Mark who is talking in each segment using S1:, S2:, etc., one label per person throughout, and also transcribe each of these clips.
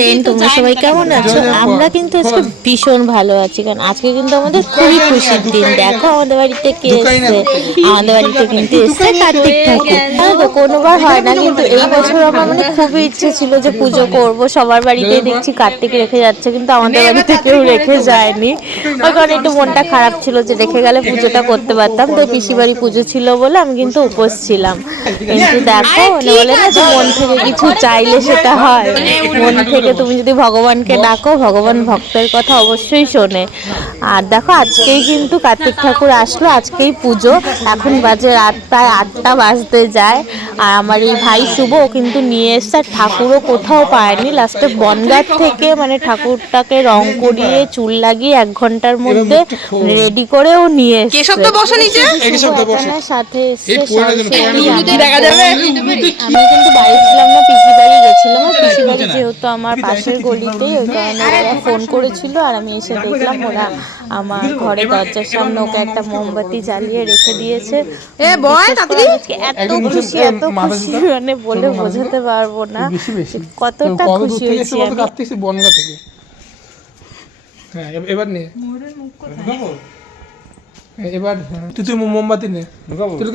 S1: Friend তোমরা সবাই কেমন আছো? আমরা কিন্তু আজকে ভীষণ ভালো আছি কারণ আজকে কিন্তু আমাদের খুবই খুশির দিন। দেখো আমাদের বাড়িতে কে এসছে? আমাদের বাড়িতে কিন্তু এসছে কার্তিক ঠাকুর। তো কোনোবার হয় না কিন্তু এই বছর আমার মানে খুবই ইচ্ছে ছিল যে পুজো করব। সবার বাড়িতেই দেখছি কার্তিক রেখে যাচ্ছে কিন্তু আমাদের বাড়িতে কেউ রেখে যায়নি। ওই কারণে একটু মনটা খারাপ ছিল যে রেখে গেলে পুজোটা করতে পারতাম। তো পিসি বাড়ি পুজো ছিল বলে আমি কিন্তু উপোস ছিলাম। কিন্তু দেখো বলে না যে মন থেকে কিছু চাইলে সেটা হয়। মন থেকে তুমি যদি ভগবানকে ডাকো ভগবান ভক্তের কথা অবশ্যই শোনে। আর দেখো আজকেই কিন্তু কার্তিক ঠাকুর আসলো আজকেই পুজো। এখন বাজে রাত প্রায় আটটা বাজতে যায়। আর আমার এই ভাই শুভ ও কিন্তু নিয়ে এসছে। আর ঠাকুরও কোথাও পায়নি। লাস্টে বনগাঁ থেকে মানে ঠাকুরটাকে রং করিয়ে চুল লাগিয়ে এক ঘণ্টার মধ্যে রেডি করেও নিয়ে এসছে। সাথে আমি
S2: যেন দেখা যাবে।
S1: আমি কিন্তু বাড়ি ছিলাম না পিসি বাড়ি গেছিলাম পিসি বাড়ি যেহেতু আমার পাশের গলিতেই ওই কারণে ফোন করেছিল আর আমি এসে দেখলাম ওরা আমার ঘরে দরজার সামনে ওকে একটা মোমবাতি জ্বালিয়ে রেখে দিয়েছে। এত খুশি এত খুশি মানে বলে বোঝাতে পারব না। কতটা
S3: কত
S1: খুশি হয়েছি
S3: বনগা থেকে? হ্যাঁ এবার নে। হ্যাঁ, এবার হ্যাঁ, তুই তুই মোমবাতি নে। তুই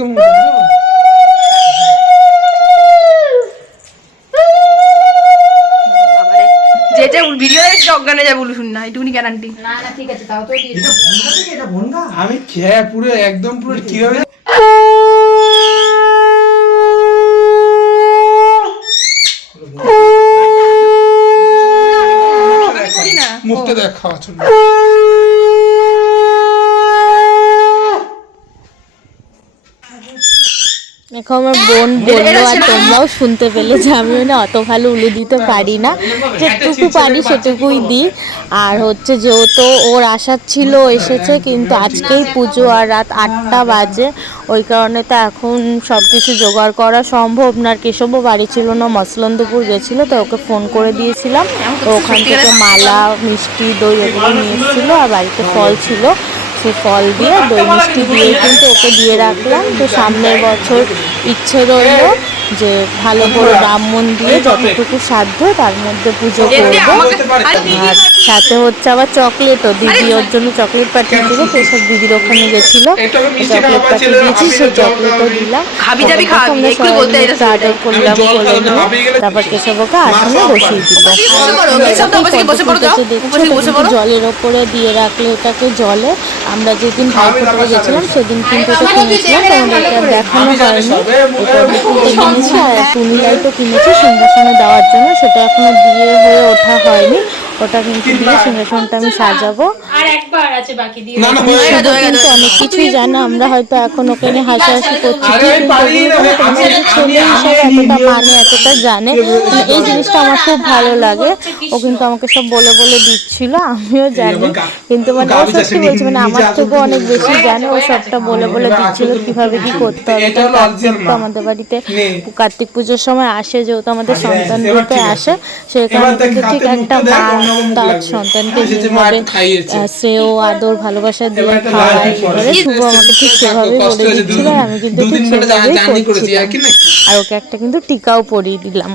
S2: অজ্ঞানে যাবে বলু শুন না এটুকুনি গ্যারান্টি
S3: আমি খেয়ে পুরো একদম পুরো
S2: করি না
S3: মুখটা দেখ চলবে
S1: দেখো আমার বোন বলল আর তোমরাও শুনতে পেলে যে আমি মানে অত ভালো উলু দিতে পারি না। যেটুকু পারি সেটুকুই দিই। আর হচ্ছে যেহেতু ওর আশার ছিল এসেছে কিন্তু আজকেই পুজো আর রাত আটটা বাজে। ওই কারণে তো এখন সব কিছু জোগাড় করা সম্ভব না। আর কেশবও বাড়ি ছিল না মসলন্দপুর গেছিল তো ওকে ফোন করে দিয়েছিলাম। ওখান থেকে মালা মিষ্টি দই এগুলো নিয়ে এসেছিল আর বাড়িতে ফল ছিল। সে ফল দিয়ে দই মিষ্টি দিয়ে কিন্তু ওকে দিয়ে রাখলাম। তো সামনের বছর ইচ্ছে রইল যে ভালো করে ব্রাহ্মণ দিয়ে যতটুকু সাধ্য তার মধ্যে পুজো করব।
S2: আরে
S1: সাথে হচ্ছে আবার চকলেটও। দিদি ওর জন্য চকলেট পাঠিয়েছিল সেসব দিদির ওখানে গেছিল। চকলেট পাঠিয়ে দিয়েছি সেই চকলেটও দিলাম। আমরা সবাই। অর্ডার করলাম তারপর কেশবকে আসনে বসিয়ে দিল
S2: বসে পড়ো কেশব তো বসে বসে পড়ো যাও। বসে বসে পড়ো
S1: জলের ওপরে দিয়ে রাখলে ওটাকে জলে। আমরা যেদিন ভাইফোঁটাতে গেছিলাম সেদিন কিন্তু এটা কিনেছিলাম তোমাদেরকে দেখানো হয়নি। কিনেছি আর টুনি লাইটও কিনেছি সিংহাসনে দেওয়ার জন্য, সেটা এখনও দিয়ে হয়ে ওঠা হয়নি। ওটা কিন্তু দিয়ে সিংহাসনটা আমি সাজাবো।
S4: আর একবার আছে বাকি দিয়ে।
S3: না না হয়ে
S2: হয়ে
S3: গেছে।
S2: গেছে,
S1: কিন্তু অনেক কিছুই জানো আমরা হয়তো এখন ওকে নিয়ে হাসাহাসি করছি। ছেলে হিসেবে এতটা মানে এতটা জানে। মানে এই জিনিসটা আমার খুব ভালো লাগে। ও কিন্তু আমাকে সব বলে বলে দিচ্ছিল আমিও জানি। কিন্তু মানে ও সত্যি বলছে মানে আমার থেকেও অনেক বেশি জানে ও সবটা বলে বলে দিচ্ছিল কীভাবে কি করতে হবে। আমাদের বাড়িতে কার্তিক পুজোর সময় আসে যেহেতু আমাদের সন্তান
S3: এবার
S1: রূপে আসে সেখানে কিন্তু ঠিক একটা মা তার সন্তানকে যেভাবে শ্রেয় আদর ভালোবাসা দিয়ে খাওয়ায়। করে শুভ আমাকে ঠিক
S3: সেভাবে
S1: বলে দিচ্ছিল আমি কিন্তু ঠিক সেভাবেই করছিলাম।
S3: আর
S1: আর ওকে একটা কিন্তু টিকাও পরিয়ে দিলাম।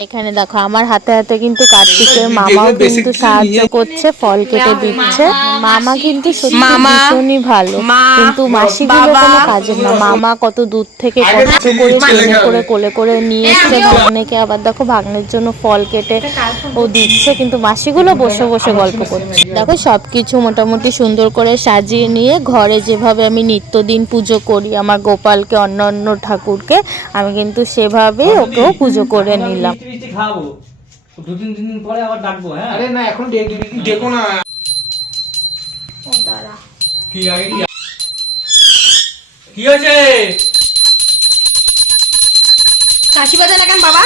S1: এখানে দেখো আমার হাতে হাতে কিন্তু কার্তিকের মামাও কিন্তু সাহায্য করছে ফল কেটে দিচ্ছে। মামা কিন্তু ভীষণই ভালো। কিন্তু মাসিগুলো
S2: বাবা।
S1: কোনো কাজের না। মামা কত দূর থেকে কষ্ট করে ট্রেনে করে কোলে করে নিয়ে এসছে ভাগ্নেকে আবার দেখো ভাগ্নের জন্য ফল কেটে ও দিচ্ছে কিন্তু মাসিগুলো বসে বসে গল্প করছে। দেখো সব কিছু মোটামুটি সুন্দর করে সাজিয়ে নিয়ে ঘরে যেভাবে আমি নিত্যদিন পুজো করি আমার গোপালকে অন্য অন্য ঠাকুরকে আমি কিন্তু সেভাবেই ওকেও পুজো করে নিলাম।
S5: মিষ্টি মিষ্টি খাওয়াবো। দু তিন তিন দিন পরে আবার ডাকবো হ্যাঁ?
S3: আরে না এখন ডেকো না।
S5: কি আগে কি কি হয়েছে?
S2: কাশি বাজে না কেন বাবা?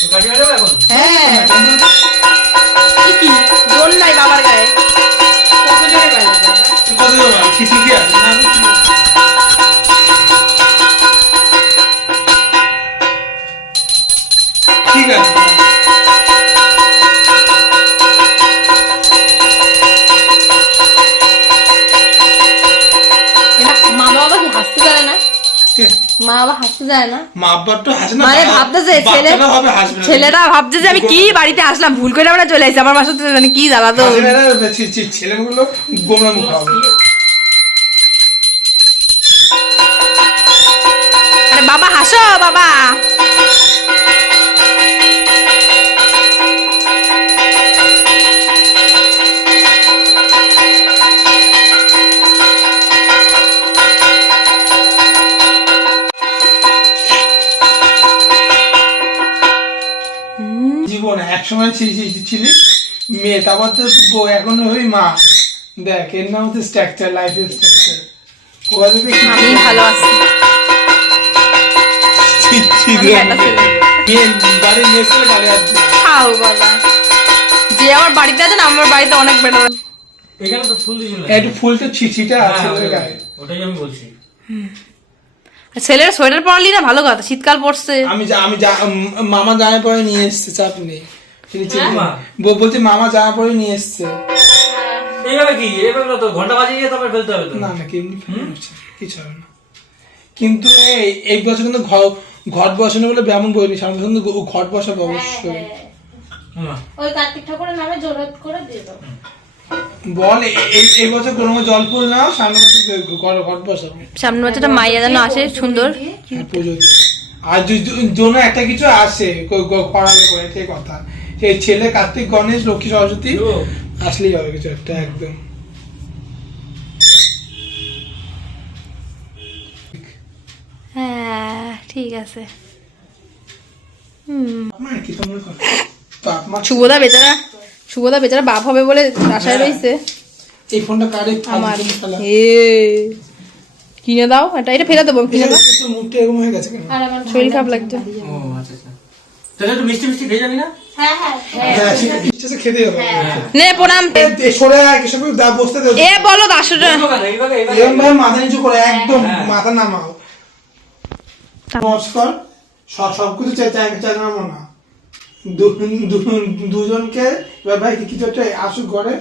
S5: তো কাশি বাজাবো এখন?
S2: হ্যাঁ। কি কি? জোর নাই বাবার গায়ে। কত জোরে বাজে বাবা?
S3: কত দেবো কি ঠিকই আছে। না
S2: মা বাবা হাসতে জানে না মা বাবা হাসতে যায় না?
S3: মা আব্বার তো হাসে না
S2: মানে ভাবতেছে ছেলে ভাবছে যে আমি কি বাড়িতে আসলাম ভুল করে আমরা চলে আসছি আমার বাসাতে মানে কি জ্বালা তো।
S3: ছেলেগুলো গোমরা মুখ
S2: বাবা হাসো বাবা।
S3: ছি- ছিলি মেয়ে তারপর তো বউ, এখন ওই মা। দেখ এর নাম হচ্ছে স্ট্রাকচার লাইফের স্ট্রাকচার
S2: আমি ভালো আছি। যে আমার বাড়িতে আছে না আমার বাড়িতে অনেক বেটার
S5: এখানে তো ফুল দিছিল
S3: একটু ফুলটা ছিটা আছে
S5: ওটাই আমি বলছি।
S2: ছেলের সোয়েটার পরালি না ভালো কথা। শীতকাল পড়ছে।
S3: আমি আমি মামা জামা পরে নিয়ে এসছে চাপ নেই। তিনি চিনতে-
S5: মা?
S3: ব- বলছে মামা জামা পরে নিয়ে এসছে।
S5: এইভাবে কি? এইভাবে তো ঘণ্টা বাজিয়ে তারপর ফেলতে হবে তো?
S3: না না কেমনি কিছু হবে না। কিন্তু এই এই বছর কিন্তু ঘর ঘট বসানো বলে ব্যামন বইনি সামনে বছর কিন্তু ঘট বসাবো অবশ্যই।
S1: ওই কার্তিক ঠাকুরের নামে জোরত করে দিয়ে
S3: বল এই- বছর কোনো জল ফুল নাও সামনে বছর ঘর ঘট বসাবো।
S2: সামনে বাচ্চাটা মাইয়া যেন আসে সুন্দর।
S3: হ্যাঁ, পুজো আর জন্য একটা কিছু আসে করালে করে এটাই কথা। সেই ছেলে কার্তিক গণেশ লক্ষ্মী সরস্বতী? আসলেই হবে কিছু একটা একদম।
S2: হ্যাঁ ঠিক আছে। শুভদা বেচারা শুভদা বেচারা বাপ হবে বলে আশায় রয়েছে
S3: এই ফোনটা কারে
S2: আমার এ কিনে দাও এটা এটা ফেলে দেবো কিনে দাও।
S3: তোর মুখটা এরকম হয়ে গেছে কেন?
S1: আর আমার
S2: শরীর খারাপ লাগছে।
S5: ও আচ্ছা আচ্ছা। তাহলে একটু মিষ্টি মিষ্টি খেয়ে যাবি না?
S1: হ্যাঁ হ্যাঁ
S3: হ্যাঁ।
S2: প্রণাম।
S3: এ,
S2: বলো দাসটা
S3: মাথা নিচু করে একদম
S5: হ্যাঁ।
S3: মাথা নামাও। নমস্কার। সবকিছু দুজনকে এবার ভাই কিছু একটা আসুক ঘরে।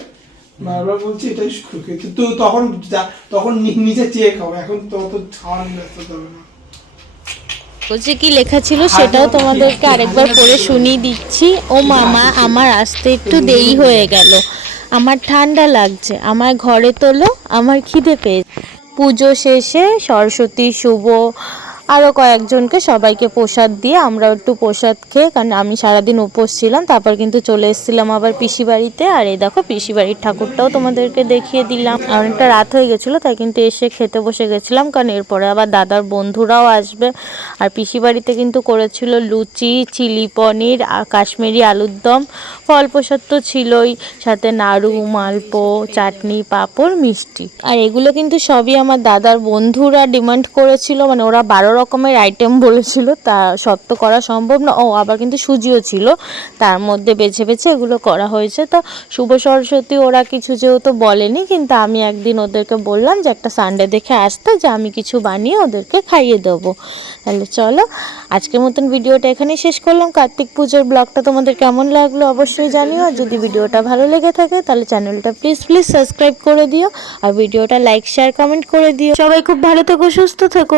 S3: বারবার বলছি এটাই সুখ। কিন্তু তখন তখন নি- নিজে চেয়ে খাও এখন তো তো খাওয়ার ব্যস্ত হবে না।
S1: বলছে কি লেখা ছিল সেটাও তোমাদেরকে আরেকবার পড়ে শুনিয়ে দিচ্ছি। ও মামা আমার আসতে একটু দেরি হয়ে গেল। আমার ঠান্ডা লাগছে আমার ঘরে তোলো আমার খিদে পেয়ে পুজো শেষে সরস্বতী শুভ আরও কয়েকজনকে সবাইকে প্রসাদ দিয়ে আমরা একটু প্রসাদ খেয়ে, কারণ আমি সারাদিন উপোস ছিলাম, তারপর কিন্তু চলে এসেছিলাম আবার পিসি বাড়িতে। আর এই দেখো, পিসি বাড়ির ঠাকুরটাও তোমাদেরকে দেখিয়ে দিলাম। অনেকটা রাত হয়ে গেছিল, তাই কিন্তু এসে খেতে বসে গেছিলাম, কারণ এরপরে আবার দাদার বন্ধুরাও আসবে। আর পিসি বাড়িতে কিন্তু করেছিল লুচি, চিলি পনির কাশ্মীরি আলুর দম। ফল প্রসাদ তো ছিলই, সাথে নাড়ু, মালপো, চাটনি, পাঁপড়, মিষ্টি। আর এগুলো কিন্তু সবই আমার দাদার বন্ধুরা ডিমান্ড করেছিল মানে ওরা বারো রকমের আইটেম বলেছিল, তা তো করা সম্ভব না। ও আবার কিন্তু সুজিও ছিল, তার মধ্যে বেছে বেছে এগুলো করা হয়েছে। তো শুভ সরস্বতী ওরা কিছু যেহেতু বলেনি, কিন্তু আমি একদিন ওদেরকে বললাম যে একটা সানডে দেখে আসতে, যে আমি কিছু বানিয়ে ওদেরকে খাইয়ে দেবো। তাহলে চলো, আজকের মতন ভিডিওটা এখানেই শেষ করলাম। কার্তিক পুজোর ব্লগটা তোমাদের কেমন লাগল অবশ্যই জানিও। আর যদি ভিডিওটা ভালো লেগে থাকে, তাহলে চ্যানেলটা প্লিজ প্লিজ সাবস্ক্রাইব করে দিও। আর ভিডিওটা লাইক শেয়ার কমেন্ট করে দিও। সবাই খুব ভালো থেকো, সুস্থ থেকো।